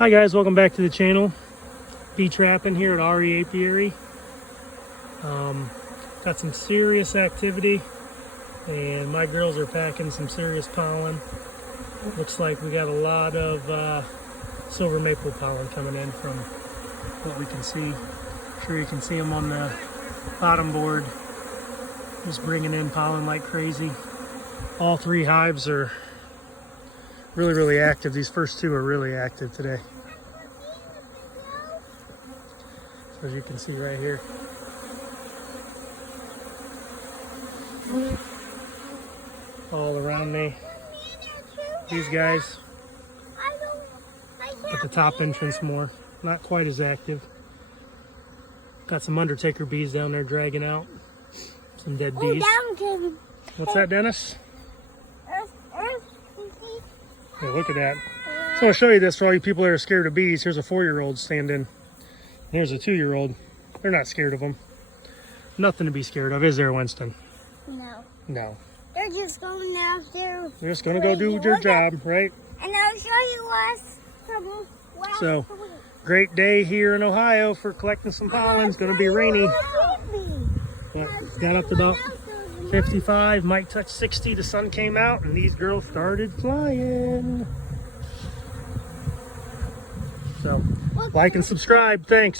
Hi guys, welcome back to the channel. Bee trapping here at RE Apiary. Got some serious activity and my girls are packing some serious pollen. Looks like we got a lot of silver maple pollen coming in from what we can see. I'm sure you can see them on the bottom board. Just bringing in pollen like crazy. All three hives are really active. These first two are really active today. So as you can see right here. All around me. These guys at the top entrance more. Not quite as active. Got some Undertaker bees down there dragging out. Some dead bees. What's that, Dennis? Yeah, look at that. So I'll show you this for all you people that are scared of bees. Here's a 4-year-old standing. Here's a 2-year-old. They're not scared of them. Nothing to be scared of, is there, Winston? No. No. They're just going out there. They're just going to go do their job, right? And I'll show you us from last So, week. great day here in Ohio for collecting some pollen. It's going to be rainy. But it's got up to about 55, might touch 60. The sun came out and these girls started flying. So, like and subscribe. Thanks.